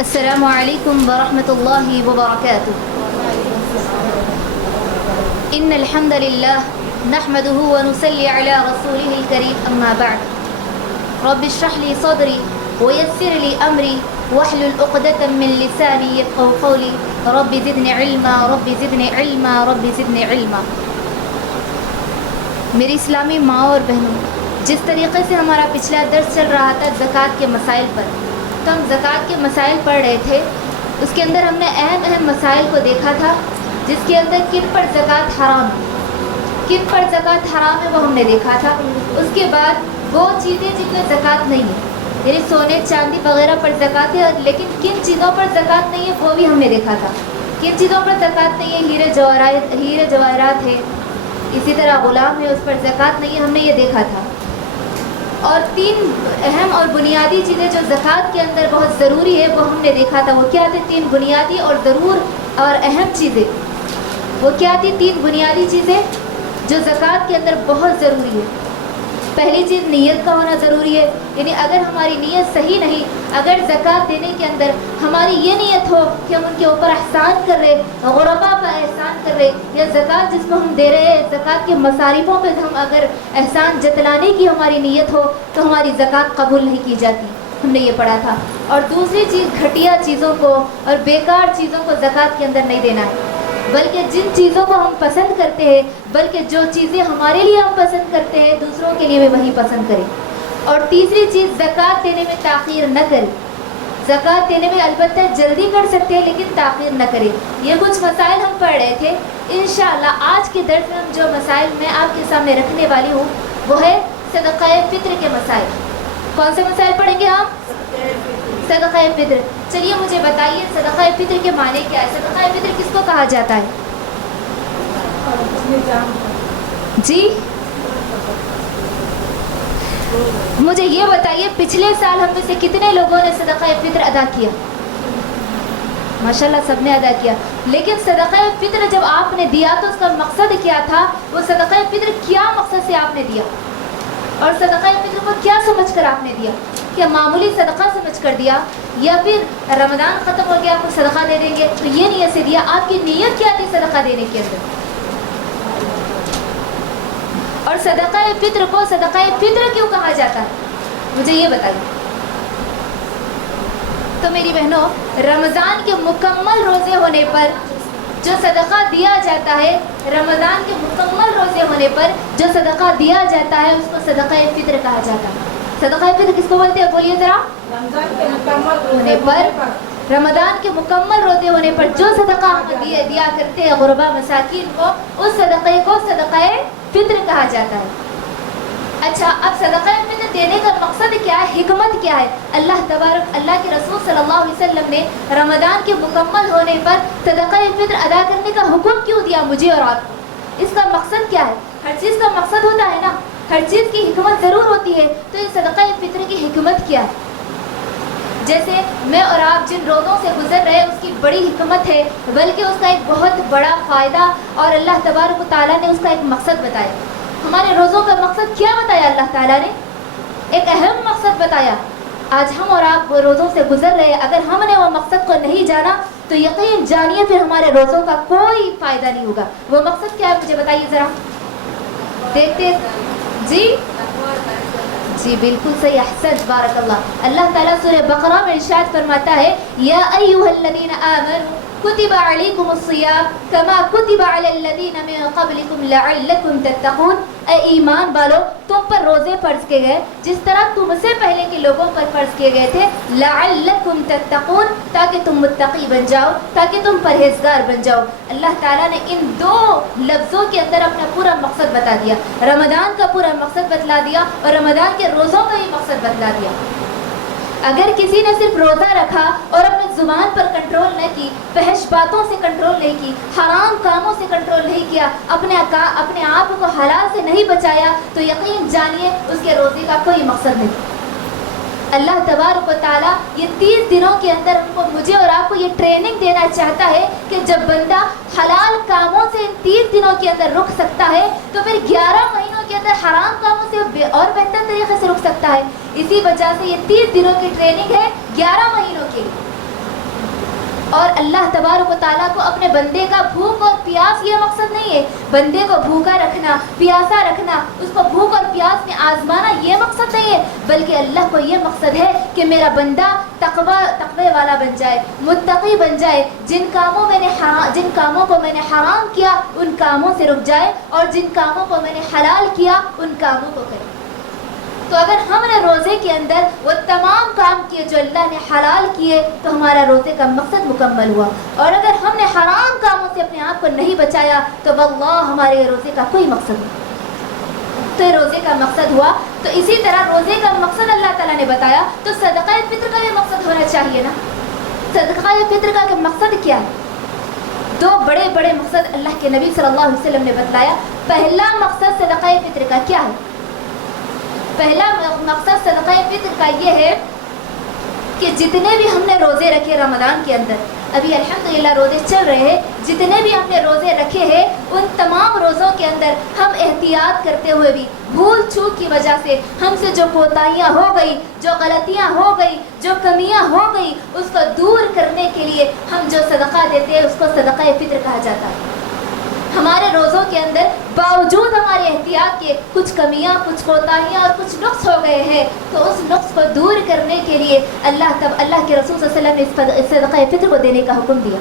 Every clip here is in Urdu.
السلام علیکم ورحمۃ اللہ وبرکاتہ. ان الحمد للہ نحمده ونصلی علی رسوله الکریم اما بعد رب اشرح لي صدری ويسر لي امری واحلل عقدة من لسانی يفقهوا قولی رب زدنی علما رب زدنی علما رب زدنی علما. میری اسلامی ماں اور بہنوں، جس طریقے سے ہمارا پچھلا درس چل رہا تھا زکوٰۃ کے مسائل پر، تو ہم زکوٰۃ کے مسائل پڑھ رہے تھے. اس کے اندر ہم نے اہم مسائل کو دیکھا تھا، جس کے اندر کن پر زکوٰۃ حرام ہے، کن پر زکوٰۃ حرام ہے وہ ہم نے دیکھا تھا. اس کے بعد وہ چیزیں جن میں زکوٰۃ نہیں ہے، یعنی سونے چاندی وغیرہ پر زکوٰۃ ہے، لیکن کن چیزوں پر زکوٰۃ نہیں ہے وہ بھی ہم نے دیکھا تھا. کن چیزوں پر زکوٰۃ نہیں ہے؟ ہیرے جواہرات ہے، اسی طرح غلام ہے، اس پر زکوٰۃ نہیں ہے، ہم نے یہ دیکھا تھا. اور تین اہم اور بنیادی چیزیں جو زکوٰۃ کے اندر بہت ضروری ہے وہ ہم نے دیکھا تھا. وہ کیا تھے؟ تین بنیادی اور ضرور اور اہم چیزیں. وہ کیا تھی؟ تین بنیادی چیزیں جو زکوٰۃ کے اندر بہت ضروری ہے. پہلی چیز نیت کا ہونا ضروری ہے، یعنی اگر ہماری نیت صحیح نہیں، اگر زکوٰۃ دینے کے اندر ہماری یہ نیت ہو کہ ہم ان کے اوپر احسان کر رہے، غربا پر احسان کر رہے، یا زکوٰۃ جس کو ہم دے رہے ہیں زکوٰۃ کے مصارفوں پہ ہم اگر احسان جتلانے کی ہماری نیت ہو تو ہماری زکوٰۃ قبول نہیں کی جاتی. ہم نے یہ پڑھا تھا. اور دوسری چیز، گھٹیا چیزوں کو اور بیکار چیزوں کو زکوٰۃ کے اندر نہیں دینا ہے، بلکہ جن چیزوں کو ہم پسند کرتے ہیں، بلکہ جو چیزیں ہمارے لیے ہم پسند کرتے ہیں دوسروں کے لیے بھی وہی پسند کریں. اور تیسری چیز، زکوٰۃ دینے میں تاخیر نہ کریں. زکوٰۃ دینے میں البتہ جلدی کر سکتے ہیں لیکن تاخیر نہ کریں. یہ کچھ مسائل ہم پڑھ رہے تھے. انشاءاللہ آج کے درس میں ہم جو مسائل میں آپ کے سامنے رکھنے والی ہوں وہ ہے صدقہ فطر کے مسائل. کون سے مسائل پڑھیں گے ہم؟ صدقہ فطر. چلیے مجھے بتائیے صدقہ فطر کے معنی کیا ہے؟ صدقہ فطر کس کو کہا جاتا ہے؟ جی مجھے یہ بتائیے پچھلے سال ہم میں سے کتنے لوگوں نے صدقہ فطر ادا کیا؟ ماشاءاللہ سب نے ادا کیا. لیکن صدقہ فطر جب آپ نے دیا تو اس کا مقصد کیا تھا؟ وہ صدقہ فطر کیا مقصد سے آپ نے دیا؟ اور صدقہ فطر کو کیا سمجھ کر آپ نے دیا؟ کیا معمولی صدقہ سمجھ کر دیا، یا پھر رمضان ختم ہو گیا آپ کو صدقہ دے دیں گے تو یہ نیت سے دیا؟ آپ کی نیت کیا تھی صدقہ دینے کے اندر؟ اور صدقہ فطر کو صدقہ فطر کیوں کہا جاتا ہے؟ مجھے یہ بتائیے. تو میری بہنوں، رمضان کے مکمل روزے ہونے پر جو صدقہ دیا جاتا ہے، رمضان کے مکمل روزے ہونے پر جو صدقہ دیا جاتا ہے اس کو صدقہ فطر کہا جاتا ہے. صدقہ فطر کس کو بولتے ہیں؟ بولیے ذرا. رمضان کے مکمل ہونے پر، رمضان کے مکمل روزے ہونے پر جو صدقہ ہم دیا کرتے ہیں غربا مساکین کو، اس صدقے کو صدقہ فطر کہا جاتا ہے. اچھا، اب صدقہ فطر دینے کا مقصد کیا ہے؟ حکمت کیا ہے؟ اللہ کے رسول صلی اللہ علیہ وسلم نے رمضان کے مکمل ہونے پر صدقہ فطر ادا کرنے کا حکم کیوں دیا مجھے اور آپ کو؟ اس کا مقصد کیا ہے؟ ہر چیز کا مقصد ہوتا ہے نا، ہر چیز کی حکمت ضرور ہوتی ہے. تو اس صدقہ فطر کی حکمت کیا ہے؟ جیسے میں اور آپ جن روزوں سے گزر رہے ہیں اس کی بڑی حکمت ہے، بلکہ اس کا ایک بہت بڑا فائدہ اور اللہ تبارک و تعالیٰ نے اس کا ایک مقصد بتایا. ہمارے روزوں کا مقصد کیا بتایا اللہ تعالیٰ نے؟ ایک اہم مقصد بتایا. آج ہم اور آپ روزوں سے گزر رہے ہیں، اگر ہم نے وہ مقصد کو نہیں جانا تو یقین جانیے پھر ہمارے روزوں کا کوئی فائدہ نہیں ہوگا. وہ مقصد کیا ہے مجھے بتائیے ذرا. دیکھتے جی بالکل صحیح، احسن، بارک اللہ. اللہ تعالیٰ سورہ بقرہ میں ارشاد فرماتا ہے یا ایھا الذین آمنوا کتب علیکم الصیام کما کتب علی الذین من قبلکم لعلکم تتقون. اے ایمان والو، تم پر روزے فرض کیے گئے جس طرح تم سے پہلے کے لوگوں پر فرض کیے گئے تھے، لعلکم تتقون، تاکہ تم متقی بن جاؤ، تاکہ تم پرہیزگار بن جاؤ. اللہ تعالیٰ نے ان دو لفظوں کے اندر اپنا پورا مقصد بتا دیا. رمضان کا پورا مقصد بتلا دیا اور رمضان کے روزوں کا ہی مقصد بتلا دیا. اگر کسی نے صرف روزہ رکھا اور اپنے زبان پر کنٹرول نہ کی، فحش باتوں سے کنٹرول نہیں کی، حرام کاموں سے کنٹرول نہیں کیا، اپنے آپ کو حلال سے نہیں بچایا، تو یقین جانیے اس کے روزے کا کوئی مقصد نہیں. اللہ تبارک و تعالیٰ یہ 30 دنوں کے اندر ان کو، مجھے اور آپ کو یہ ٹریننگ دینا چاہتا ہے کہ جب بندہ حلال کاموں سے ان 30 دنوں کے اندر رک سکتا ہے تو پھر 11 مہینوں کے اندر حرام کاموں سے اور بہتر طریقے سے رک سکتا ہے. اسی وجہ سے یہ 30 دنوں کی ٹریننگ ہے 11 مہینوں کے لیے. اور اللہ تبارک و تعالیٰ کو اپنے بندے کا بھوک اور پیاس یہ مقصد نہیں ہے، بندے کو بھوکا رکھنا، پیاسا رکھنا، اس کو بھوک اور پیاس میں آزمانا یہ مقصد نہیں ہے، بلکہ اللہ کو یہ مقصد ہے کہ میرا بندہ تقوی والا بن جائے، متقی بن جائے، جن کاموں کو میں نے حرام کیا ان کاموں سے رک جائے، اور جن کاموں کو میں نے حلال کیا ان کاموں کو کرے۔ تو اگر ہم نے روزے کے اندر وہ تمام کام کیے جو اللہ نے حلال کیے تو ہمارا روزے کا مقصد مکمل ہوا، اور اگر ہم نے حرام کاموں سے اپنے آپ کو نہیں بچایا تو واللہ ہمارے روزے کا کوئی مقصد نہیں۔ تو یہ روزے کا مقصد ہوا۔ تو اسی طرح روزے کا مقصد اللہ تعالیٰ نے بتایا، تو صدقہ فطر کا یہ مقصد ہونا چاہیے نا۔ صدقہ فطر کا مقصد کیا ہے؟ دو بڑے بڑے مقصد اللہ کے نبی صلی اللہ علیہ وسلم نے بتلایا۔ پہلا مقصد صدقہ فطر کا کیا ہے؟ پہلا مقصد صدقہ فطر کا یہ ہے کہ جتنے بھی ہم نے روزے رکھے رمضان کے اندر، ابھی الحمدللہ روزے چل رہے ہیں، جتنے بھی ہم نے روزے رکھے ہیں ان تمام روزوں کے اندر ہم احتیاط کرتے ہوئے بھی بھول چوک کی وجہ سے ہم سے جو کوتاہیاں ہو گئی، جو غلطیاں ہو گئی، جو کمیاں ہو گئی، اس کو دور کرنے کے لیے ہم جو صدقہ دیتے ہیں اس کو صدقہ فطر کہا جاتا ہے۔ ہمارے روزوں کے اندر باوجود ہمارے احتیاط کے کچھ کمیاں، کچھ کوتاہیاں اور کچھ نقص ہو گئے ہیں، تو اس نقص کو دور کرنے کے لیے اللہ کے رسول صلی اللہ علیہ وسلم نے اس صدقہ فطر کو دینے کا حکم دیا۔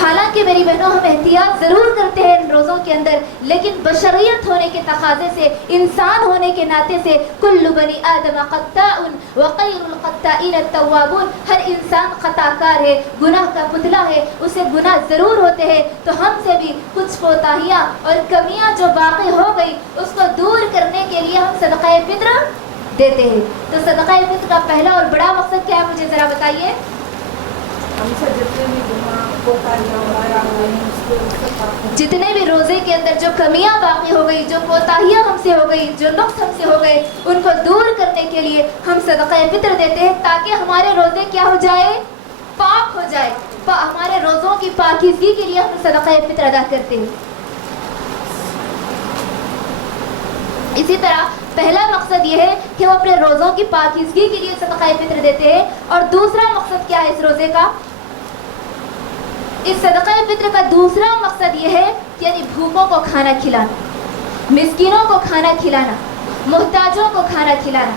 حالانکہ میری بہنوں ہم احتیاط ضرور کرتے ہیں ان روزوں کے اندر، لیکن بشریت ہونے کے تقاضے سے، انسان ہونے کے ناطے سے کل بنی آدم خطاء وخیر الخطائین التوابون، ہر انسان خطا کار ہے، گناہ کا پتلا ہے، اسے گناہ ضرور ہوتے ہیں۔ تو ہم سے بھی کچھ کوتاہیاں اور کمیاں جو باقی ہو گئی اس کو دور کرنے کے لیے ہم صدقہ فطر دیتے ہیں۔ تو صدقہ فطر کا پہلا اور بڑا مقصد کیا ہے مجھے ذرا بتائیے؟ جتنے بھی روزے کے اندر جو کمیاں باقی ہو گئی، جو کوتاہیاں ہم سے ہو گئی، جو نقص ہم سے ہو گئے، ان کو دور کرنے کے لیے ہم صدقہ فطر دیتے ہیں، تاکہ ہمارے روزے کیا ہو جائے؟ پاک ہو جائے۔ ہمارے روزوں کی پاکیزگی کے لیے ہم صدقہ فطر ادا کرتے ہیں۔ اسی طرح پہلا مقصد یہ ہے کہ وہ اپنے روزوں کی پاکیزگی کے لیے صدقہ فطر دیتے ہیں، اور دوسرا مقصد کیا ہے اس روزے کا؟ اس صدقہ فطر کا دوسرا مقصد یہ ہے کہ یعنی بھوکوں کو کھانا کھلانا، مسکینوں کو کھانا کھلانا، محتاجوں کو کھانا کھلانا۔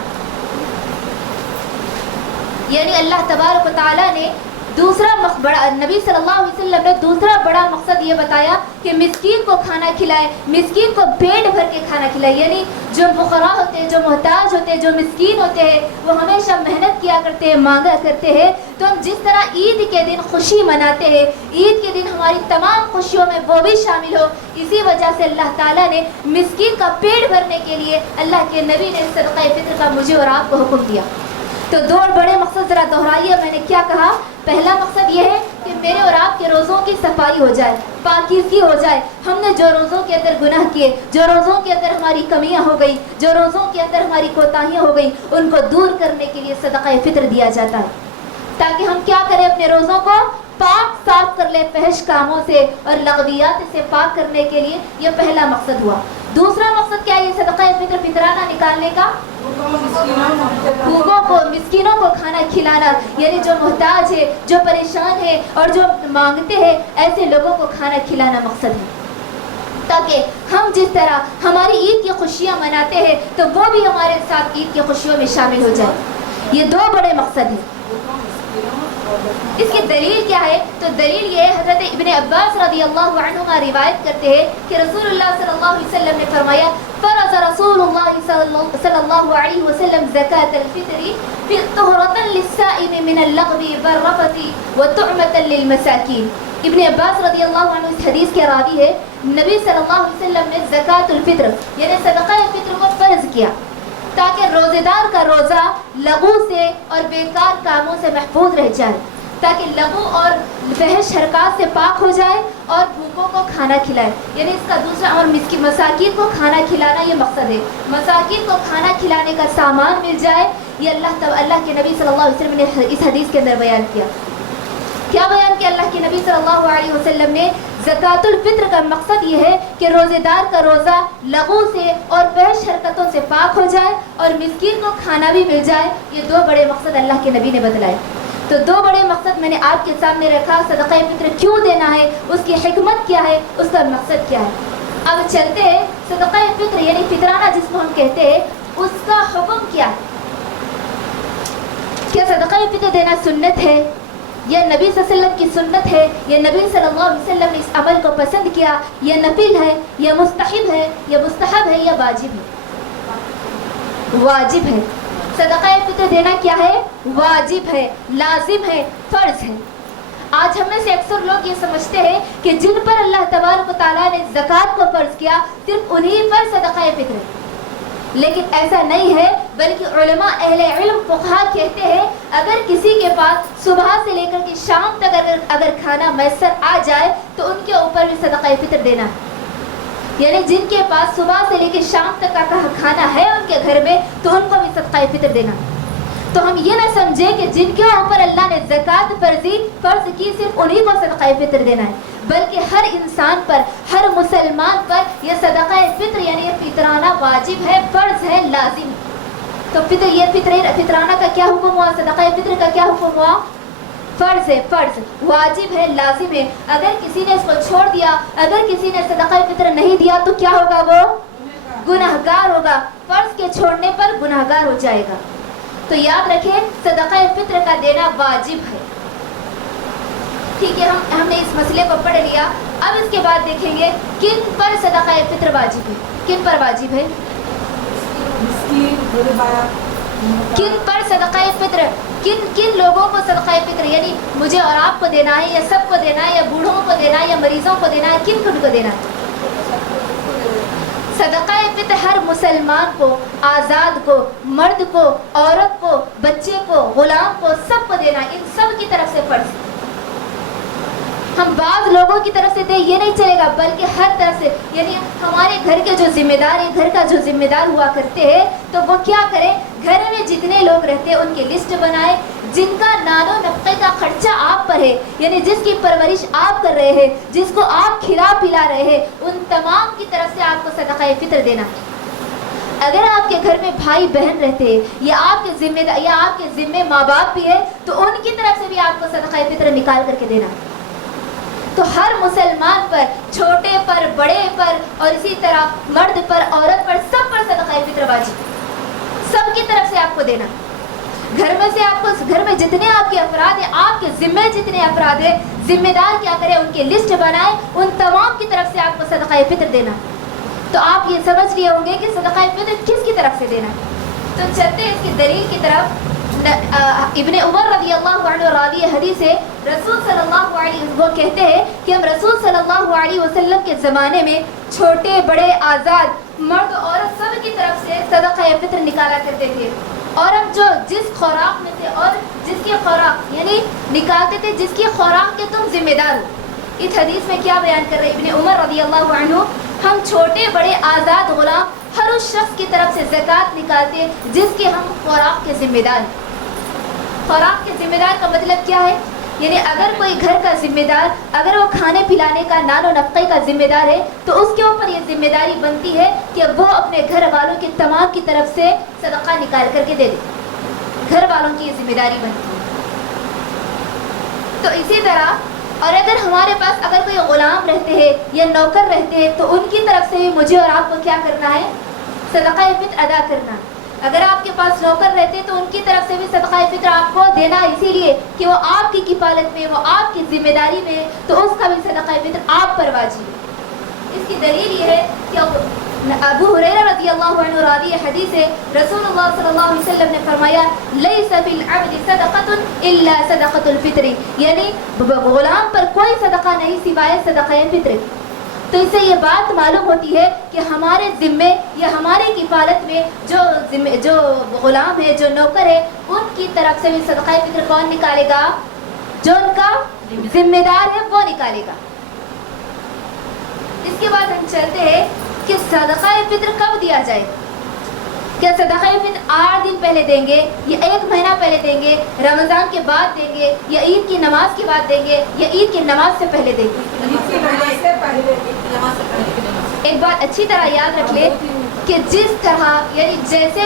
یعنی اللہ تبارک و تعالیٰ نے نبی صلی اللہ علیہ وسلم نے دوسرا بڑا مقصد یہ بتایا کہ مسکین کو کھانا کھلائے، مسکین کو پیٹ بھر کے کھانا کھلائے۔ یعنی جو فقراء ہوتے ہیں، جو محتاج ہوتے ہیں، جو مسکین ہوتے ہیں، وہ ہمیشہ محنت کیا کرتے ہیں، مانگا کرتے ہیں۔ تو ہم جس طرح عید کے دن خوشی مناتے ہیں، عید کے دن ہماری تمام خوشیوں میں وہ بھی شامل ہو، اسی وجہ سے اللہ تعالیٰ نے مسکین کا پیٹ بھرنے کے لیے اللہ کے نبی نے صدقہ فطر کا مجھے اور آپ کو حکم دیا۔ تو دو بڑے مقصد ذرا دہرائیے، میں نے کیا کہا؟ پہلا مقصد یہ ہے کہ میرے اور آپ کے روزوں کی صفائی ہو جائے، پاکیزگی ہو جائے۔ ہم نے جو روزوں کے اندر گناہ کیے، جو روزوں کے اندر ہماری کمیاں ہو گئی، جو روزوں کے اندر ہماری کوتاہیاں ہو گئی، ان کو دور کرنے کے لیے صدقہ فطر دیا جاتا ہے، تاکہ ہم کیا کریں؟ اپنے روزوں کو پاک صاف کر لیں، فحش کاموں سے اور لغویات سے پاک کرنے کے لیے۔ یہ پہلا مقصد ہوا۔ دوسرا مقصد کیا ہے یہ صدقہ فطر فطرانہ نکالنے کا؟ بھوکوں کو، مسکینوں کو کھانا کھلانا، یعنی جو محتاج ہے، جو پریشان ہے اور جو مانگتے ہیں، ایسے لوگوں کو کھانا کھلانا مقصد ہے، تاکہ ہم جس طرح ہماری عید کی خوشیاں مناتے ہیں تو وہ بھی ہمارے ساتھ عید کی خوشیوں میں شامل ہو جائے۔ یہ دو بڑے مقصد ہیں۔ اس کی دلیل کیا ہے؟ تو دلیل یہ ہے، حضرت ابن عباس رضی اللہ عنہما روایت کرتے ہیں کہ رسول اللہ صلی اللہ علیہ وسلم نے فرمایا، فرض رسول اللہ صلی اللہ علیہ وسلم زکاة الفطر طہرة للصائم من اللغو والرفث وطعمة للمساکین۔ ابن عباس رضی اللہ عنہ اس حدیث کے راوی ہے۔ نبی صلی اللہ علیہ وسلم نے زکاة الفطر یعنی صدقہ فطر کو فرض کیا تاکہ روزے دار کا روزہ لغو سے اور بیکار کاموں سے محفوظ رہ جائے، تاکہ لغو اور فحش حرکات سے پاک ہو جائے، اور بھوکوں کو کھانا کھلائے۔ یعنی اس کا دوسرا، اور مساکین کو کھانا کھلانا یہ مقصد ہے، مساکین کو کھانا کھلانے کا سامان مل جائے۔ یہ اللہ کے نبی صلی اللہ علیہ وسلم نے اس حدیث کے اندر بیان کیا۔ کیا بیان کیا اللہ کے نبی صلی اللہ علیہ وسلم نے؟ زکاة الفطر کا مقصد یہ ہے کہ روزے دار کا روزہ لغو سے اور فحش حرکتوں سے پاک ہو جائے اور مسکین کو کھانا بھی مل جائے۔ یہ دو بڑے مقصد اللہ کے نبی نے بتلائے۔ تو دو بڑے مقصد میں نے آپ کے سامنے رکھا، صدقہ فطر کیوں دینا ہے، اس کی حکمت کیا ہے، اس کا مقصد کیا ہے۔ اب چلتے ہیں صدقہ فطر یعنی فطرانہ جس کو ہم کہتے ہیں، اس کا حکم کیا ہے۔ کیا صدقہ فطر دینا سنت ہے، یا نبی صلی اللہ علیہ وسلم کی سنت ہے، یا نبی صلی اللہ علیہ وسلم نے اس عمل کو پسند کیا، یا نفل ہے، یا مستحب ہے، یا مستحب ہے، یا واجب ہے؟ واجب ہے۔ صدقہ فطر دینا کیا ہے؟ واجب ہے، لازم ہے، فرض ہے۔ آج ہم میں سے اکثر لوگ یہ سمجھتے ہیں کہ جن پر اللہ تبارک و تعالیٰ نے زکوٰۃ کو فرض کیا صرف انہی پر صدقہ فطر ہے، لیکن ایسا نہیں ہے، بلکہ علماء اہل علم فقہا کہتے ہیں اگر کسی کے پاس صبح سے لے کر کے شام تک اگر کھانا میسر آ جائے تو ان کے اوپر بھی صدقہ فطر دینا ہے، یعنی جن کے پاس صبح سے لے کے شام تک کا کھانا ہے ان کے گھر میں تو ان کو بھی صدقہ فطر دینا ہے۔ تو ہم یہ نہ سمجھے کہ جن کے اوپر اللہ نے زکوٰۃ فرض کی صرف انہی کو صدقہ فطر دینا ہے، بلکہ ہر انسان پر، ہر مسلمان پر یہ صدقہ فطر یعنی یہ فطرانہ واجب ہے، فرض ہے، لازم ہے۔ تو فطرانہ کا کیا حکم ہوا، صدقہ فطر کا کیا حکم ہوا؟ فرض ہے، فرض، واجب ہے، لازم ہے۔ اگر کسی نے اس کو چھوڑ دیا، اگر کسی نے صدقہ فطر نہیں دیا تو کیا ہوگا؟ وہ گنہگار ہوگا، فرض کے چھوڑنے پر گنہگار ہو جائے گا۔ تو یاد رکھیں صدقہ فطر کا دینا واجب ہے۔ ٹھیک ہے، ہم نے اس مسئلے کو پڑھ لیا۔ اب اس کے بعد دیکھیں گے کن پر صدقہ فطر واجب ہے، کن پر واجب ہے، کن پر صدقہ فطر، کن لوگوں کو صدقہ فطر یعنی مجھے اور آپ کو دینا ہے، یا سب کو دینا ہے، یا بوڑھوں کو دینا ہے، یا مریضوں کو دینا ہے، کن کو دینا ہے؟ صدقہ فطر ہر مسلمان کو، آزاد کو، مرد کو، عورت کو، بچے کو، غلام کو، سب کو دینا ہے، ان سب کی طرف سے فرض ہے۔ ہم بعض لوگوں کی طرف سے دیں یہ نہیں چلے گا، بلکہ ہر طرف سے، یعنی ہمارے گھر کے جو ذمہ دار ہیں، گھر کا جو ذمہ دار ہوا کرتے ہیں تو وہ کیا کریں، گھر میں جتنے لوگ رہتے ہیں ان کی لسٹ بنائے، جن کا نان و نفقے کا خرچہ آپ پر ہے، یعنی جس کی پرورش آپ کر رہے ہیں، جس کو آپ کھلا پلا رہے ہیں، ان تمام کی طرف سے آپ کو صدقہ فطر دینا ہے۔ اگر آپ کے گھر میں بھائی بہن رہتے ہیں، یا آپ کے ذمے ماں باپ بھی ہے تو ان کی طرف سے بھی آپ کو صدقہ فطر نکال کر کے دینا ہے۔ تو ہر مسلمان پر، چھوٹے پر، بڑے پر، اور اسی طرح مرد پر، عورت پر، سب پر صدقہ فطر واجب ہے، سب کی طرف سے آپ کو دینا۔ گھر میں سے آپ کو، گھر میں جتنے آپ کے افراد ہیں، آپ کے ذمے جتنے افراد ہیں، ذمہ دار کیا کریں، ان کی لسٹ بنائیں، ان تمام کی طرف سے آپ کو صدقہ فطر دینا۔ تو آپ یہ سمجھ لیے ہوں گے کہ صدقہ فطر کس کی طرف سے دینا ہے۔ تو چلتے ہیں اس کی دلیل کی طرف۔ ابن عمر رضی اللہ عنہ راوی حدیث ہے، رسول صلی اللہ علیہ وسلم وہ کہتے ہیں کہ ہم رسول صلی اللہ علیہ وسلم کے زمانے میں چھوٹے بڑے، آزاد، مرد عورت سب کی طرف سے صدقہ فطر نکالا کرتے تھے، اور ہم جو جس خوراک میں سے، اور جس کی خوراک یعنی نکالتے تھے جس کی خوراک کے تم ذمہ دار ہو۔ اس حدیث میں کیا بیان کر رہے ابن عمر رضی اللہ عنہ، ہم چھوٹے بڑے، آزاد، غلام، ہر اس شخص کی طرف سے زکوٰۃ نکالتے جس کے ہم خوراک کے ذمہ دار ہیں۔ خوراک کے ذمہ دار کا مطلب کیا ہے، یعنی اگر کوئی گھر کا ذمہ دار، اگر وہ کھانے پلانے کا، نان و نفقے کا ذمہ دار ہے تو اس کے اوپر یہ ذمہ داری بنتی ہے کہ وہ اپنے گھر والوں کے تمام کی طرف سے صدقہ نکال کر کے دے دے، گھر والوں کی یہ ذمہ داری بنتی ہے۔ تو اسی طرح، اور اگر ہمارے پاس اگر کوئی غلام رہتے ہیں یا نوکر رہتے ہیں تو ان کی طرف سے بھی مجھے اور آپ کو کیا کرنا ہے، صدقہ فطر ادا کرنا۔ اگر آپ کے پاس نوکر رہتے تو ان کی طرف سے بھی صدقہ فطر آپ کو دینا، اسی لیے کہ وہ آپ کی کفالت میں، وہ آپ کی ذمہ داری میں، تو اس کا بھی صدقہ فطر آپ پر واجب ہے۔ اس کی دلیل یہ ہے کہ ابو ہریرہ رضی اللہ عنہ راوی حدیث ہے، رسول اللہ صلی اللہ علیہ وسلم نے فرمایا لیس فی العبد صدقۃ الا صدقۃ الفطر، یعنی غلام پر کوئی صدقہ نہیں سوائے صدقہ فطر۔ تو اس سے یہ بات معلوم ہوتی ہے کہ ہمارے ذمے یا ہماری کفالت میں جو غلام ہے، جو نوکر ہے، ان کی طرف سے بھی صدقہ فطر کون نکالے گا؟ جو ان کا ذمہ دار ہے وہ نکالے گا۔ اس کے بعد ہم چلتے ہیں کہ صدقہ فطر کب دیا جائے۔ کیا صدقہ فطر 8 دن پہلے دیں گے، یا 1 مہینہ پہلے دیں گے، رمضان کے بعد دیں گے، یا عید کی نماز کے بعد دیں گے، یا عید کی نماز سے پہلے دیں گے؟ ایک بات اچھی طرح یاد رکھ لیں کہ جس طرح، یعنی جیسے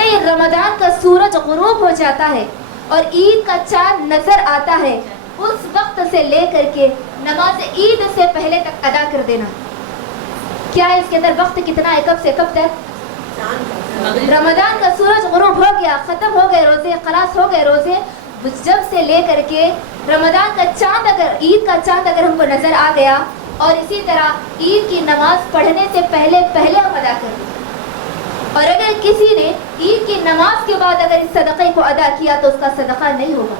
ہی رمضان کا سورج غروب ہو جاتا ہے اور عید کا چاند نظر آتا ہے اس وقت سے لے کر کے نماز عید سے پہلے تک ادا کر دینا. کیا ہے اس کے اندر وقت کتنا ہے؟ کب سے کب تک؟ رمضان کا سورج غروب ہو گیا، ختم ہو گئے روزے، خلاص ہو گئے روزے، جب سے لے کر کے رمضان کا چاند اگر عید کا چاند اگر ہم کو نظر آ گیا اور اسی طرح عید کی نماز پڑھنے سے پہلے ہم ادا کر دیں. اور اگر کسی نے عید کی نماز کے بعد اگر اس صدقے کو ادا کیا تو اس کا صدقہ نہیں ہوگا.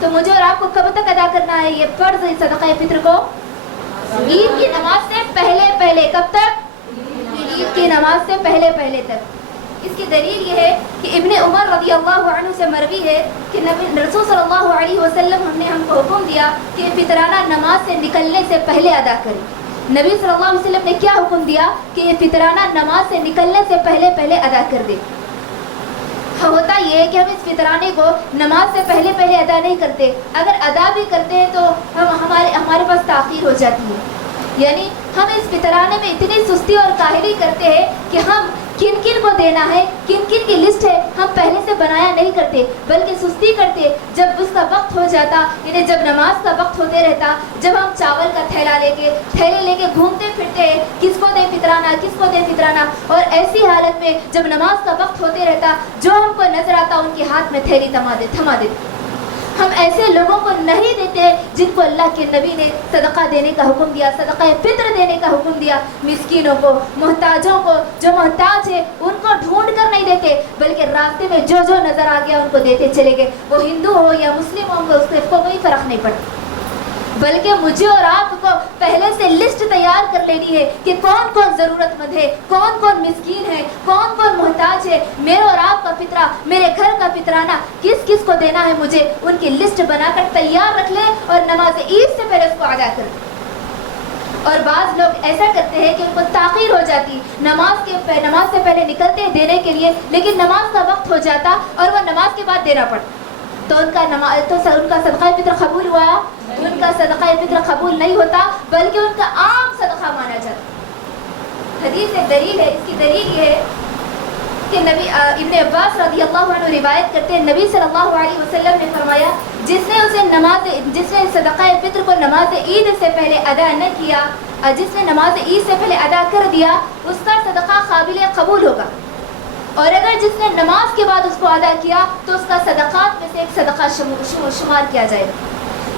تو مجھے اور آپ کو کب تک ادا کرنا ہے یہ فرض صدقہ فطر کو؟ عید کی نماز سے پہلے. کب تک؟ عید کی نماز سے پہلے تک. اس کی دلیل یہ ہے کہ ابن عمر رضی اللہ عنہ سے مروی ہے کہ رسول صلی اللہ علیہ وسلم ہم کو حکم دیا کہ فطرانہ نماز سے نکلنے سے پہلے ادا کریں. نبی صلی اللہ علیہ وسلم نے کیا حکم دیا کہ یہ فطرانہ نماز سے نکلنے سے پہلے ادا کر دیں. ہوتا یہ ہے کہ ہم اس فطرانے کو نماز سے پہلے ادا نہیں کرتے. اگر ادا بھی کرتے ہیں تو ہمارے پاس تاخیر ہو جاتی ہے. یعنی ہم اس فطرانے میں اتنی سستی اور کاہلی کرتے ہیں کہ ہم کن کن کو دینا ہے، کن کن کی لسٹ ہے، ہم پہلے سے بنایا نہیں کرتے بلکہ سستی کرتے. جب اس کا وقت ہو جاتا، یعنی جب نماز کا وقت ہوتے رہتا، جب ہم چاول کا تھیلے لے کے گھومتے پھرتے ہیں، کس کو دے فطرانہ. اور ایسی حالت میں جب نماز کا وقت ہوتے رہتا، جو ہم کو نظر آتا ان کے ہاتھ میں تھیلی تھما دیتے. ہم ایسے لوگوں کو نہیں دیتے جن کو اللہ کے نبی نے صدقہ دینے کا حکم دیا، صدقہ فطر دینے کا حکم دیا. مسکینوں کو، محتاجوں کو، جو محتاج ہے ان کو ڈھونڈ کر نہیں دیتے بلکہ راستے میں جو نظر آ گیا ان کو دیتے چلے گئے. وہ ہندو ہو یا مسلم ہو، اس کو کوئی فرق نہیں پڑتا. بلکہ مجھے اور آپ کو پہلے سے لسٹ تیار کر لینی ہے کہ کون ضرورت مند ہے، کون مسکین ہے، کون محتاج ہے. میرے اور آپ کا فطرہ، میرے گھر کا فطرانہ کس کو دینا ہے، مجھے ان کی لسٹ بنا کر تیار رکھ لے اور نماز عید سے پہلے اس کو ادا کر دیں. اور بعض لوگ ایسا کرتے ہیں کہ ان کو تاخیر ہو جاتی، نماز سے پہلے نکلتے ہیں دینے کے لیے، لیکن نماز کا وقت ہو جاتا اور وہ نماز کے بعد دینا پڑتا. تو ان کا صدقہ فطر قبول ہوا؟ ان کا صدقہ فطر قبول نہیں ہوتا بلکہ ان کا عام صدقہ مانا جاتا. حدیث ایک دلیل ہے. اس کی دلیل یہ ہے کہ نبی ابن عباس رضی اللہ عنہ روایت کرتے ہیں، نبی صلی اللہ علیہ وسلم نے فرمایا جس نے صدقہ فطر کو نماز عید سے پہلے ادا نہ کیا، جس نے نماز عید سے پہلے ادا کر دیا اس کا صدقہ قابل قبول ہوگا. اور اگر جس نے نماز کے بعد اس کو ادا کیا تو اس کا صدقات میں سے ایک صدقہ شمار کیا جائے گا.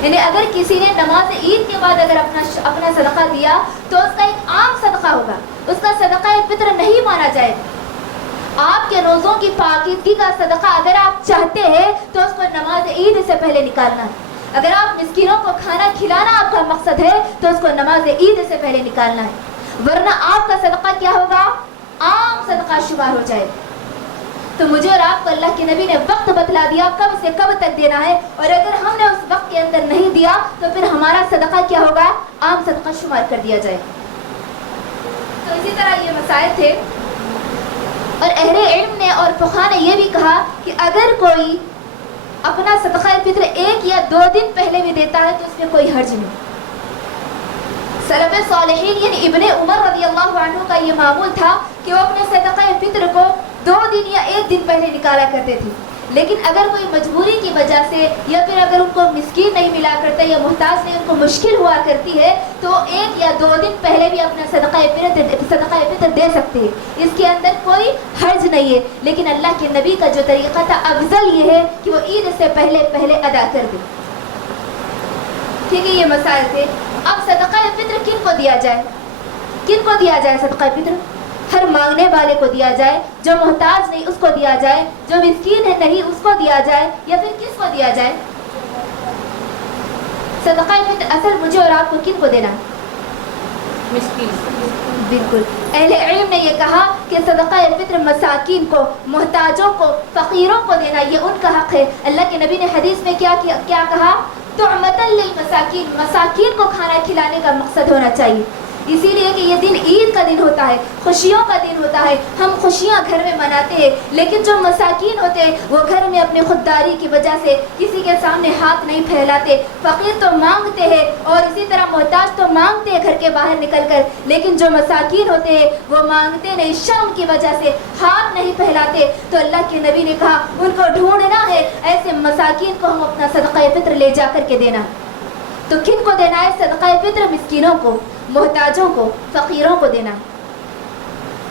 یعنی اگر کسی نے نماز عید کے بعد اگر اپنا صدقہ دیا تو اس کا ایک عام صدقہ ہوگا، اس کا صدقہ فطر نہیں مانا جائے گا. آپ کے روزوں کی پاکیزگی کا صدقہ اگر آپ چاہتے ہیں تو اس کو نماز عید سے پہلے نکالنا ہے. اگر آپ مسکینوں کو کھانا کھلانا آپ کا مقصد ہے تو اس کو نماز عید سے پہلے نکالنا ہے، ورنہ آپ کا صدقہ کیا ہوگا؟ عام صدقہ شمار ہو جائے. تو مجھے اور آپ کو اللہ کے نبی نے وقت بتلا دیا کب سے کب تک دینا ہے، اور اگر ہم نے اس وقت کے اندر نہیں دیا تو پھر ہمارا صدقہ کیا ہوگا؟ عام صدقہ شمار کر دیا جائے. تو اسی طرح یہ مسائل تھے. اور اہل علم نے اور فقہا نے یہ بھی کہا کہ اگر کوئی اپنا صدقہ فطر 1 یا 2 دن پہلے بھی دیتا ہے تو اس میں کوئی حرج نہیں. سلف صالحین یعنی ابن عمر رضی اللہ عنہ کا یہ معمول تھا کہ وہ اپنے صدقہ فطر کو 2 دن یا 1 دن پہلے نکالا کرتے تھے. لیکن اگر کوئی مجبوری کی وجہ سے یا پھر اگر ان کو مسکین نہیں ملا کرتا یا محتاج نہیں، ان کو مشکل ہوا کرتی ہے تو 1 یا 2 دن پہلے بھی اپنا صدقہ فطر دے سکتے ہیں. اس کے اندر کوئی حرج نہیں ہے. لیکن اللہ کے نبی کا جو طریقہ تھا افضل یہ ہے کہ وہ عید سے پہلے ادا کر دیں. ٹھیک ہے، یہ مسائل تھے. اب صدقہ فطر کن کو دیا جائے؟ صدقہ فطر ہر مانگنے والے کو دیا جائے، جو محتاج نہیں اس کو دیا جائے، جو مسکین ہے نہیں اس کو دیا جائے، یا پھر کس کو دیا جائے؟ صدقہ فطر اصل مجھے اور آپ کو کن کو دینا؟ مسکین. بالکل. اہل علم نے یہ کہا کہ صدقہ فطر مساکین کو، محتاجوں کو، فقیروں کو دینا یہ ان کا حق ہے. اللہ کے نبی نے حدیث میں کیا کہا؟ طعمۃ للمساکین، مساکین کو کھانا کھلانے کا مقصد ہونا چاہیے. اسی لیے کہ یہ دن عید کا دن ہوتا ہے، خوشیوں کا دن ہوتا ہے، ہم خوشیاں گھر میں مناتے ہیں، لیکن جو مساکین ہوتے ہیں وہ گھر میں اپنی خودداری کی وجہ سے کسی کے سامنے ہاتھ نہیں پھیلاتے. فقیر تو مانگتے ہیں اور اسی طرح محتاج تو مانگتے ہیں گھر کے باہر نکل کر، لیکن جو مساکین ہوتے ہیں وہ مانگتے نہیں، شرم کی وجہ سے ہاتھ نہیں پھیلاتے. تو اللہ کے نبی نے کہا ان کو ڈھونڈنا ہے، ایسے مساکین کو ہم اپنا صدقہ فطر لے جا کر کے دینا. تو کن کو دینا ہے صدقہ فطر؟ مسکینوں کو، محتاجوں کو، فقیروں کو دینا.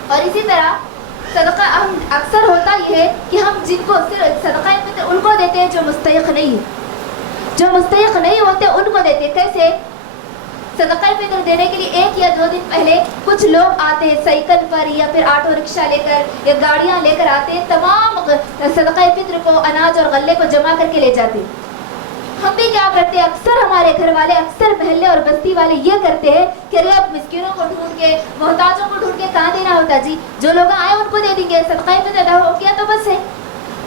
اور اسی طرح صدقہ ہم اکثر ہوتا یہ ہے کہ ہم جن کو صرف صدقہ فطر ان کو دیتے ہیں جو مستحق نہیں ہے، جو مستحق نہیں ہوتے ان کو دیتے. کیسے؟ صدقہ فطر دینے کے لیے 1 یا 2 دن پہلے کچھ لوگ آتے ہیں سائیکل پر یا پھر آٹو رکشہ لے کر یا گاڑیاں لے کر آتے ہیں، تمام صدقہ فطر کو، اناج اور غلے کو جمع کر کے لے جاتے ہیں. ہم بھی کیا کرتے ہیں، اکثر ہمارے گھر والے، اکثر محلے اور بستی والے یہ کرتے ہیں کہ ارے اب مسکینوں کو ڈھونڈ کے، محتاجوں کو ڈھونڈ کے کہاں دینا ہوتا جی، جو لوگ آئے ان کو دے دیں گے، صدقہ فطر ادا ہو گیا تو بس ہے.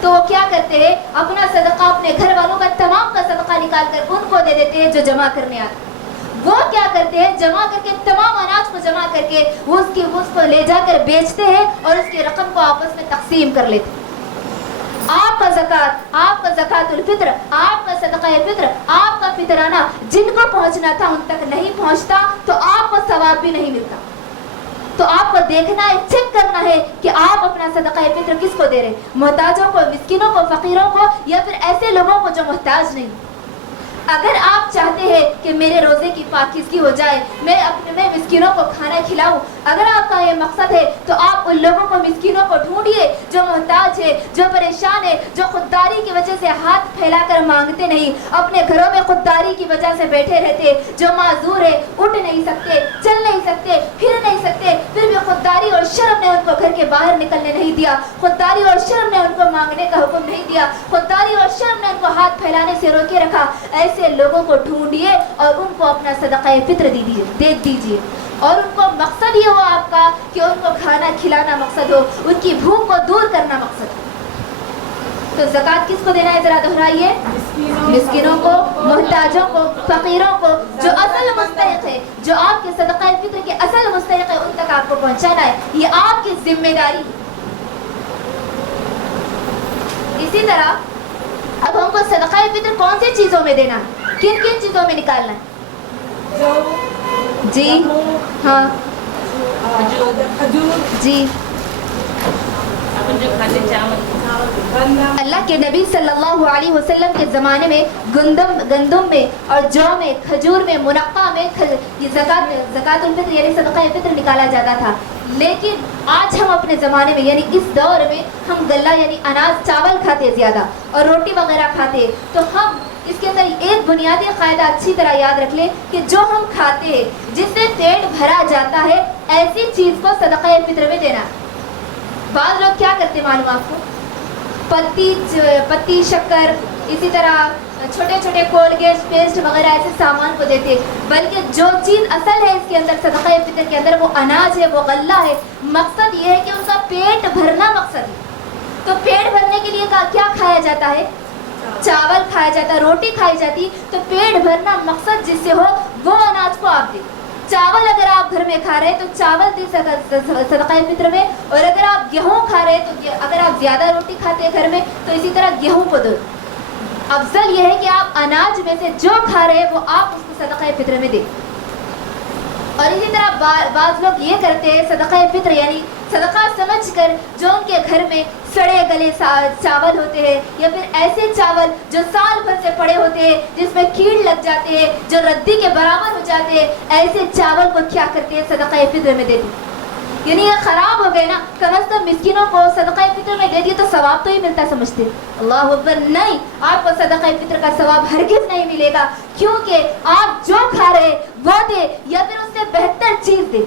تو وہ کیا کرتے ہیں، اپنا صدقہ، اپنے گھر والوں کا تمام کا صدقہ نکال کر ان کو دے دیتے ہیں جو جمع کرنے آتے. وہ کیا کرتے ہیں، جمع کر کے تمام اناج کو جمع کر کے وہ اس کو لے جا کر بیچتے ہیں اور اس کی رقم کو آپس میں تقسیم کر لیتے ہیں. آپ کا زکوٰۃ، آپ کا زکوٰۃ الفطر، آپ کا صدقہ فطر، آپ کا فطرانہ جن کو پہنچنا تھا ان تک نہیں پہنچتا تو آپ کو ثواب بھی نہیں ملتا. تو آپ کو دیکھنا ہے، چیک کرنا ہے کہ آپ اپنا صدقہ فطر کس کو دے رہے، محتاجوں کو، مسکینوں کو، فقیروں کو، یا پھر ایسے لوگوں کو جو محتاج نہیں. اگر آپ چاہتے ہیں کہ میرے روزے کی پاکیزگی ہو جائے، میں مسکینوں کو کھانا کھلاؤں، اگر آپ کا یہ مقصد ہے تو آپ ان لوگوں کو، مسکینوں کو ڈھونڈیے جو محتاج ہے، جو پریشان ہے، جو خودداری کی وجہ سے ہاتھ پھیلا کر مانگتے نہیں، اپنے گھروں میں خودداری کی وجہ سے بیٹھے رہتے، جو معذور ہے، اٹھ نہیں سکتے، چل نہیں سکتے، پھر نہیں سکتے، پھر بھی خودداری اور شرم نے ان کو گھر کے باہر نکلنے نہیں دیا، خودداری اور شرم نے ان کو مانگنے کا حکم نہیں دیا، خودداری اور شرم نے ان کو ہاتھ پھیلانے سے روکے رکھا. ایسے لوگوں کو ڈھونڈیے اور ان کو اپنا صدقہ فطر دے دیجیے. اور ان کو مقصد یہ ہو آپ کا کہ ان کو کھانا کھلانا مقصد ہو، ان کی بھوک کو دور کرنا مقصد ہو. تو زکوٰۃ کس کو دینا ہے ذرا دہرائیے؟ مسکینوں کو، محتاجوں کو، فقیروں کو، جو اصل مستحق ہے، جو آپ کے صدقہ فطر کے اصل مستحق ہے، ان تک آپ کو پہنچانا ہے. یہ آپ کی ذمہ داری ہے. اسی طرح اب ہم کو صدقہ فطر کون سی چیزوں میں دینا ہے، کن کن چیزوں میں نکالنا ہے؟ جی ہاں جی. اللہ کے نبی صلی اللہ علیہ وسلم کے زمانے میں گندم میں اور جو میں، کھجور میں، منقع میں یہ زکوٰۃ الفطر یعنی صدقہ فطر نکالا جاتا تھا. لیکن آج ہم اپنے زمانے میں یعنی اس دور میں ہم غلہ یعنی اناج، چاول کھاتے زیادہ اور روٹی وغیرہ کھاتے. تو ہم اس کے اندر ایک بنیادی قاعدہ اچھی طرح یاد رکھ لیں کہ جو ہم کھاتے ہیں، جس سے پیٹ بھرا جاتا ہے، ایسی چیز کو صدقہ فطر میں دینا. بعض لوگ کیا کرتے معلوم آپ کو، پتی شکر، اسی طرح چھوٹے چھوٹے کولگیٹ، پیسٹ وغیرہ ایسے سامان کو دیتے، بلکہ جو چیز اصل ہے اس کے اندر صدقہ فطر کے اندر وہ اناج ہے، وہ غلہ ہے. مقصد یہ ہے کہ ان کا پیٹ بھرنا مقصد ہے. تو پیٹ بھرنے کے لیے کیا کھایا جاتا ہے؟ چاول کھایا جاتا ہے، روٹی کھائی جاتی. تو پیٹ بھرنا مقصد جس سے ہو وہ اناج کو آپ دیں. چاول اگر آپ گھر میں کھا رہے ہیں تو چاول دے صدقہ فطر میں، اور اگر آپ گیہوں کھا رہے ہیں تو اگر آپ زیادہ روٹی کھاتے ہیں گھر میں تو اسی طرح گیہوں کو دو. افضل یہ ہے کہ آپ اناج میں سے جو کھا رہے ہیں وہ آپ اس کو صدقہ فطر میں دیں. اور اسی طرح بعض لوگ یہ کرتے ہیں صدقہ فطر یعنی صدقہ سمجھ کر جو ان کے گھر میں سڑے گلے چاول ہوتے ہیں یا پھر ایسے چاول جو سال بھر سے پڑے ہوتے ہیں جس میں کیڑ لگ جاتے ہیں، جو ردی کے برابر ہو جاتے ہیں، ایسے چاول کو کیا کرتے ہیں صدقہ فطر میں دیتے ہیں. یعنی یہ خراب ہو گئے نا، کم از کم مسکینوں کو صدقہ فطر میں دے دیے تو ثواب تو ہی ملتا سمجھتے. اللہ اکبر، نہیں، آپ کو صدقہ فطر کا ثواب ہرگز نہیں ملے گا، کیونکہ آپ جو کھا رہے وہ دے یا پھر اس سے بہتر چیز دے.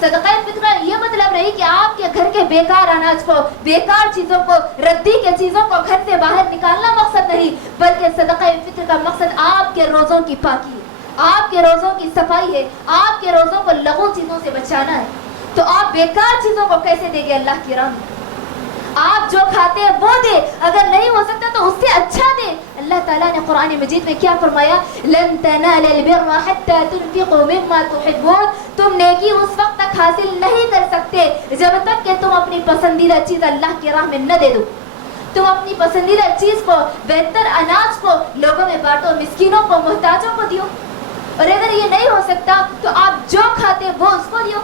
صدقہ فطر کا یہ مطلب نہیں کہ آپ کے گھر کے بیکار اناج کو، بیکار چیزوں کو، ردی کے چیزوں کو گھر سے باہر نکالنا مقصد نہیں، بلکہ صدقہ فطر کا مقصد آپ کے روزوں کی پاکی ہے، آپ کے روزوں کی صفائی ہے، آپ کے روزوں کو لغو چیزوں سے بچانا ہے. تو آپ بیکار چیزوں کو کیسے دیں گے اللہ کی راہ میں؟ آپ جو کھاتے ہیں وہ دے، اگر نہیں ہو سکتا تو اس سے اچھا دے. اللہ تعالیٰ تعالیٰ نے قرآن مجید میں کیا فرمایا؟ لن تنال البر حتى تنفقوا مما تحبون. تم نیکی اس وقت تک حاصل نہیں کر سکتے جب تک کہ تم اپنی پسندیدہ چیز اللہ کی راہ میں نہ دے دو. تم اپنی پسندیدہ چیز کو، بہتر اناج کو لوگوں میں بانٹو، مسکینوں کو، محتاجوں کو دیو. اور اگر یہ نہیں ہو سکتا تو آپ جو کھاتے وہ اس کو دیو.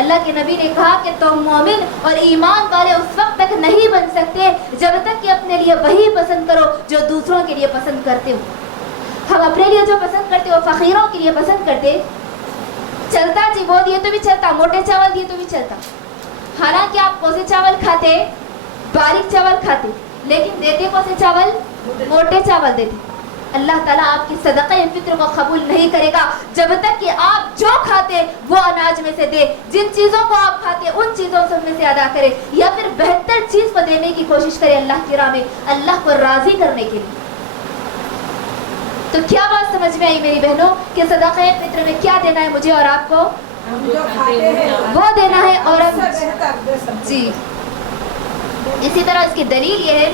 اللہ کے نبی نے کہا کہ تم مومن اور ایمان والے اس وقت تک نہیں بن سکتے جب تک کہ اپنے لیے وہی پسند کرو جو دوسروں کے لیے پسند کرتے ہو. ہم اپنے لیے جو پسند کرتے ہو فقیروں کے لیے پسند کرتے. چلتا جی وہ دیے تو بھی چلتا، موٹے چاول دیے تو بھی چلتا. حالانکہ آپ کون سے چاول کھاتے؟ باریک چاول کھاتے، لیکن دیتے کون سے چاول؟ موٹے چاول دیتے. اللہ تعالیٰ آپ کی صدقہ فطر کو قبول نہیں کرے گا جب تک کہ آپ جو کھاتے وہ اناج میں سے دے. جن چیزوں کو آپ کھاتے ان چیزوں سے میں سے ادا کرے، یا پھر بہتر چیز کو دینے کی کوشش کرے اللہ کی راہ میں، اللہ کو راضی کرنے کے لیے. تو کیا بات سمجھ میں آئی میری بہنوں کہ صدقہ فطر میں کیا دینا ہے مجھے اور آپ کو؟ وہ دینا ہے. اور جی اسی طرح اس کی دلیل یہ ہے،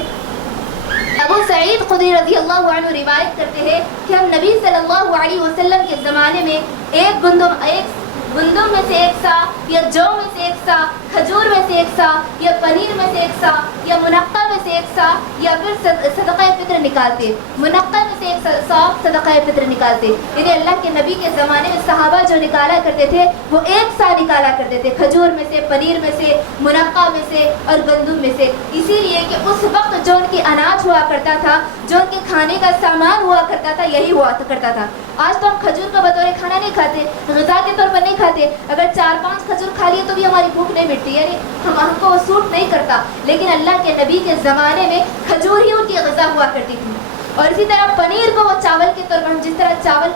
ابو سعید خدری رضی اللہ عنہ روایت کرتے ہیں کہ ہم نبی صلی اللہ علیہ وسلم کے زمانے میں ایک گندم میں سے ایک سا، یا جو میں سے ایک سا، کھجور میں سے ایک سا، یا پنیر میں سے ایک سا، یا منقع میں سے ایک سا، یا پھر صدقہ فطر نکالتے. منقع میں سے ایک سا صدقہ فطر نکالتے. یعنی اللہ کے نبی کے زمانے میں صحابہ جو نکالا کرتے تھے وہ ایک سا نکالا کرتے تھے، کھجور میں سے، پنیر میں سے، منقع میں سے اور گندم میں سے. اسی لیے کہ اس وقت جو ان کی اناج ہوا کرتا تھا، جو ان کے کھانے کا سامان ہوا کرتا تھا، یہی ہوا کرتا تھا. آج تو ہم کھجور کا بطور کھانا نہیں کھاتے، غذا کے طور پر نہیں کھاتے. اگر 4-5 کھجور کھا لیے تو بھی ہماری بھوک نہیں مٹتی، یعنی ہم کو وہ سوٹ نہیں کرتا. لیکن اللہ کے نبی کے زمانے میں کھجور ہی ان کی غذا ہوا کرتی تھی. اور اسی طرح پنیر کو وہ چاول کے طور پر، ہم جس طرح چاول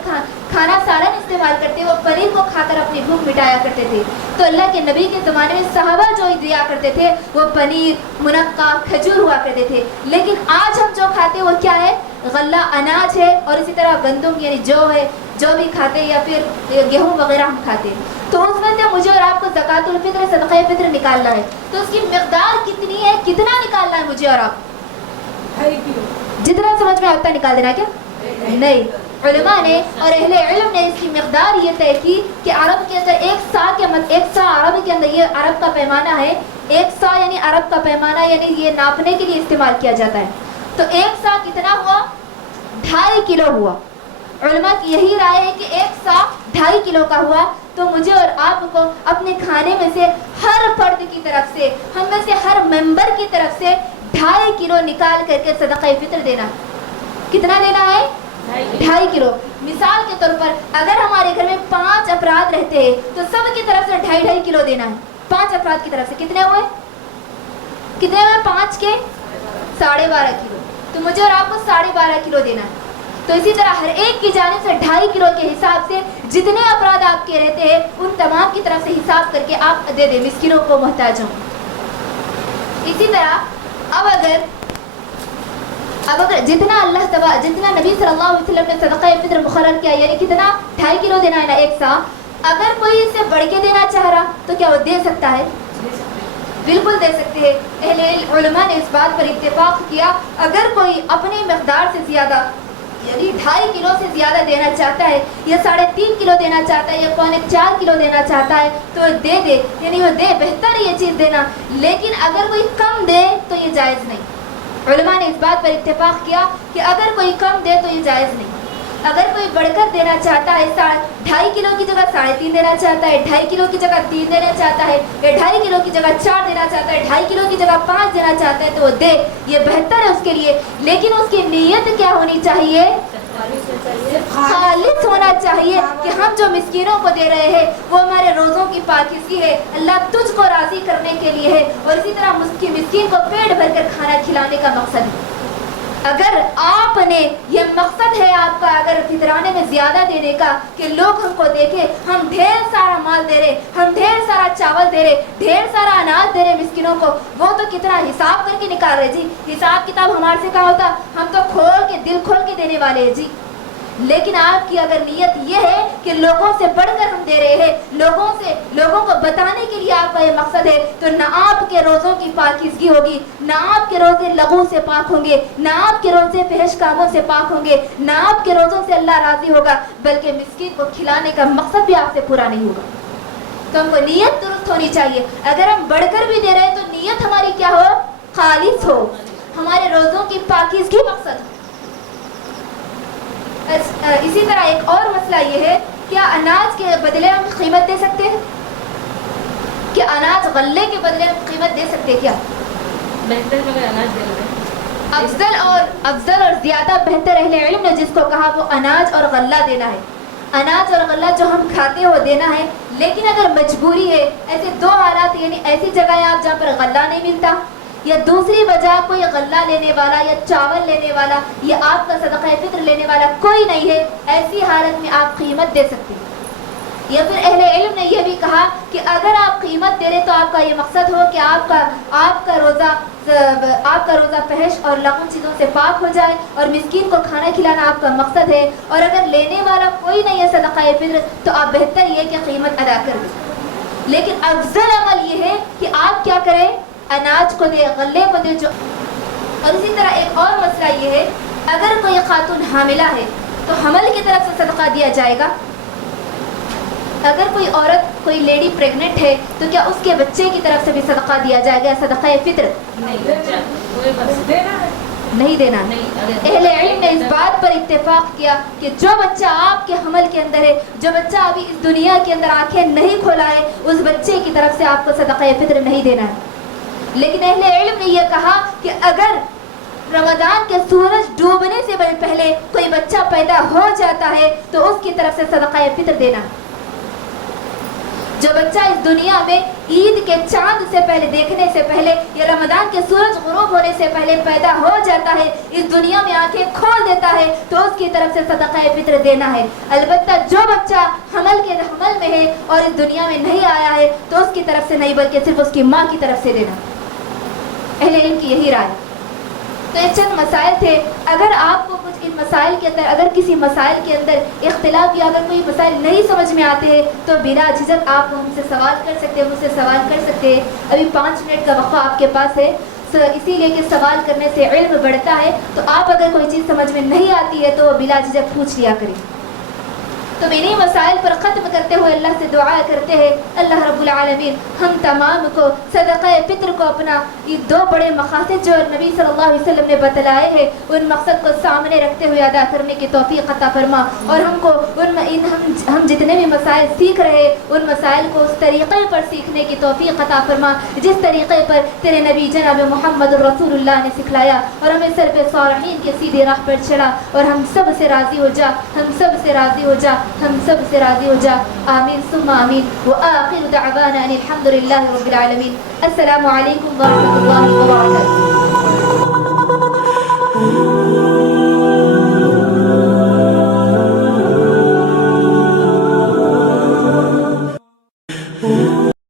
کھانا سالن استعمال کرتے ہیں، وہ پنیر کو کھا کر اپنی بھوک مٹایا کرتے تھے. تو اللہ کے نبی کے زمانے میں صحابہ جو دیا کرتے تھے وہ پنیر، منقع، کھجور ہوا کرتے تھے. لیکن آج ہم جو کھاتے ہیں وہ کیا ہے؟ غلہ اناج ہے. اور اسی طرح گندم یعنی جو ہے، جو بھی کھاتے، یا پھر گیہوں وغیرہ ہم کھاتے. تو اس میں سے مجھے اور آپ کو زکوٰۃ الفطر، صدقہ فطر نکالنا ہے. تو اس کی مقدار کتنی ہے، کتنا نکالنا ہے مجھے اور آپ؟ 2.5 کلو. جتنا سمجھ میں آتا نکال دینا. کیا نہیں، علماء نے اور اہل علم نے اس کی مقدار یہ طے کی کہ عرب کے اندر ایک سا عرب کے اندر، یہ عرب کا پیمانہ ہے. ایک سا یعنی عرب کا پیمانہ، یعنی یہ ناپنے کے لیے استعمال کیا جاتا ہے. تو ایک سا کتنا ہوا؟ 2.5 کلو ہوا. علماء کی یہی رائے ہے کہ ایک سا 2.5 کلو کا ہوا. تو مجھے اور آپ کو اپنے کھانے میں سے ہر فرد کی طرف سے، ہم میں سے ہر ممبر کی طرف سے 2.5 کلو نکال کر کے صدقہ فطر دینا. کتنا دینا ہے؟ 2.5 کلو. مثال کے طور پر اگر ہمارے گھر میں 5 افراد رہتے ہیں تو سب کی طرف سے 2.5 کلو دینا ہے. 5 افراد کی طرف سے کتنے ہوئے؟ کتنے ہوئے؟ 5 کے 12.5 کلو. تو مجھے اور آپ کو 12.5 کلو دینا ہے. تو اسی طرح ہر ایک کی جانب سے 2.5 کلو کے حساب سے جتنے افراد آپ کے رہتے ہیں ان تمام کی طرف سے حساب کر کے آپ دے دیں مسکینوں کو، محتاجوں. اسی طرح اب اگر جتنا نبی صلی اللہ علیہ وسلم نے صدقہ فطر مقرر کیا، یعنی کتنا؟ 2.5 کلو دینا ہے نا، ایک سا. اگر کوئی اس سے بڑھ کے دینا چاہ رہا تو کیا وہ دے سکتا ہے؟ بالکل دے سکتے ہیں. اہل علماء نے اس بات پر اتفاق کیا، اگر کوئی اپنی مقدار سے زیادہ یعنی 2.5 کلو سے زیادہ دینا چاہتا ہے، یا 3.5 کلو دینا چاہتا ہے، یا 4.25 کلو دینا چاہتا ہے تو دے دے، یعنی وہ دے. بہتر ہے یہ چیز دینا. لیکن اگر کوئی کم دے تو یہ جائز نہیں. علماء نے اس بات پر اتفاق کیا کہ اگر کوئی کم دے تو یہ جائز نہیں. اگر کوئی بڑھ کر دینا چاہتا ہے، 2.5 کلو کی جگہ 3.5 دینا چاہتا ہے، 2.5 کلو کی جگہ 3 دینا چاہتا ہے، یا 2.5 کلو کی جگہ 4 دینا چاہتا ہے، 2.5 کلو کی جگہ 5 دینا چاہتا ہے تو وہ دے. یہ بہتر ہے اس کے لیے. لیکن اس کی نیت کیا ہونی چاہیے؟ خالص ہونا چاہیے کہ ہم جو مسکینوں کو دے رہے ہیں وہ ہمارے روزوں کی پاکیزگی ہے، اللہ تجھ کو راضی کرنے کے لیے ہے. اور اسی طرح مسکین کو پیٹ بھر کر کھانا کھلانے کا مقصد ہے. اگر آپ نے یہ مقصد ہے آپ کا اگر فطرانے میں زیادہ دینے کا کہ لوگ ہم کو دیکھیں، ہم ڈھیر سارا مال دے رہے، ہم ڈھیر سارا چاول دے رہے، ڈھیر سارا اناج دے رہے مسکینوں کو، وہ تو کتنا حساب کر کے نکال رہے. جی حساب کتاب ہمارے سے کہا ہوتا، ہم تو کھول کے دل کھول کے دینے والے ہیں. جی لیکن آپ کی اگر نیت یہ ہے کہ لوگوں سے بڑھ کر ہم دے رہے ہیں، لوگوں کو بتانے کے لیے آپ کا یہ مقصد ہے، تو نہ آپ کے روزوں کی پاکیزگی ہوگی، نہ آپ کے روزے لغو سے پاک ہوں گے، نہ آپ کے روزے فحش کاموں سے پاک ہوں گے، نہ آپ کے روزوں سے اللہ راضی ہوگا، بلکہ مسکین کو کھلانے کا مقصد بھی آپ سے پورا نہیں ہوگا۔ تو ہم کو نیت درست ہونی چاہیے۔ اگر ہم بڑھ کر بھی دے رہے ہیں تو نیت ہماری کیا ہو؟ خالص ہو، ہمارے روزوں کی پاکیزگی مقصد ہو۔ اسی طرح ایک اور مسئلہ یہ ہے، کیا اناج کے بدلے ہم قیمت دے سکتے ہیں؟ کیا اناج غلے کے بدلے ہم قیمت دے سکتے ہیں؟ کیا بہتر اگر اناج دے رہے افضل اور زیادہ بہتر اہل علم نے جس کو کہا وہ اناج اور غلہ دینا ہے۔ اناج اور غلہ جو ہم کھاتے ہو دینا ہے، لیکن اگر مجبوری ہے، ایسے دو حالات، یعنی ایسی جگہ آپ جہاں پر غلہ نہیں ملتا، یا دوسری وجہ کوئی غلہ لینے والا یا چاول لینے والا یا آپ کا صدقہ فطر لینے والا کوئی نہیں ہے، ایسی حالت میں آپ قیمت دے سکتے ہیں۔ یا پھر اہل علم نے یہ بھی کہا کہ اگر آپ قیمت دے رہے تو آپ کا یہ مقصد ہو کہ آپ کا روزہ فحش اور لغو چیزوں سے پاک ہو جائے اور مسکین کو کھانا کھلانا آپ کا مقصد ہے، اور اگر لینے والا کوئی نہیں ہے صدقہ فطر تو آپ بہتر یہ کہ قیمت ادا کر دیں۔ لیکن افضل عمل یہ ہے کہ آپ کیا کریں؟ اناج کو دے، غلے کو دے۔ اور اسی طرح ایک اور مسئلہ یہ ہے، اگر کوئی خاتون حاملہ ہے تو حمل کی طرف سے صدقہ دیا جائے گا؟ اگر کوئی عورت، کوئی لیڈی پریگننٹ ہے تو کیا اس کے بچے کی طرف سے بھی صدقہ دیا جائے گا؟ صدقہ فطر نہیں دینا۔ اہل علم نے اس بات پر اتفاق کیا کہ جو بچہ آپ کے حمل کے اندر ہے، جو بچہ ابھی اس دنیا کے اندر آنکھیں نہیں کھولا ہے، اس بچے کی طرف سے آپ کو صدقہ فطر نہیں دینا ہے۔ لیکن اہل علم نے یہ کہا کہ اگر رمضان کے سورج ڈوبنے سے پہلے کوئی بچہ پیدا ہو جاتا ہے تو اس کی طرف سے صدقہ فطر دینا۔ جو بچہ اس دنیا میں عید کے چاند سے پہلے، دیکھنے سے پہلے، یا رمضان کے سورج غروب ہونے سے پہلے پیدا ہو جاتا ہے، اس دنیا میں آنکھیں کھول دیتا ہے، تو اس کی طرف سے صدقہ فطر دینا ہے۔ البتہ جو بچہ حمل میں ہے اور اس دنیا میں نہیں آیا ہے تو اس کی طرف سے نہیں، بلکہ صرف اس کی ماں کی طرف سے دینا۔ اہل علم کی یہی رائے۔ تو یہ چند مسائل تھے۔ اگر آپ کو کچھ ان مسائل کے اندر، اگر کسی مسائل کے اندر اختلاف یا اگر کوئی مسائل نہیں سمجھ میں آتے ہیں تو بلا جھجک آپ ہم سے سوال کر سکتے ہیں، مجھ سے سوال کر سکتے ہیں۔ ابھی 5 منٹ کا وقفہ آپ کے پاس ہے، اسی لیے کہ سوال کرنے سے علم بڑھتا ہے۔ تو آپ اگر کوئی چیز سمجھ میں نہیں آتی ہے تو بلا جھجک پوچھ لیا کریں۔ تو انہی مسائل پر ختم کرتے ہوئے اللہ سے دعا کرتے ہیں، اللہ رب العالمین ہم تمام کو صدقہ فطر کو اپنا یہ 2 بڑے مقاصد جو نبی صلی اللہ علیہ وسلم نے بتلائے ہیں ان مقصد کو سامنے رکھتے ہوئے ادا کرنے کی توفیق عطا فرما، اور ہم کو ہم جتنے بھی مسائل سیکھ رہے ہیں ان مسائل کو اس طریقے پر سیکھنے کی توفیق عطا فرما جس طریقے پر تیرے نبی جناب محمد رسول اللہ نے سکھلایا، اور ہمیں سلف صالحین کے سیدھی راہ پر چلا، اور ہم سب سے راضی ہو جا، ہم سب سے راضی ہو جا، ہم سب سے راضی ہو جا۔ آمین ثم آمین۔ وآخر دعوانا ان الحمد للہ رب العالمین۔ السلام علیکم ورحمۃ اللہ وبرکاتہ۔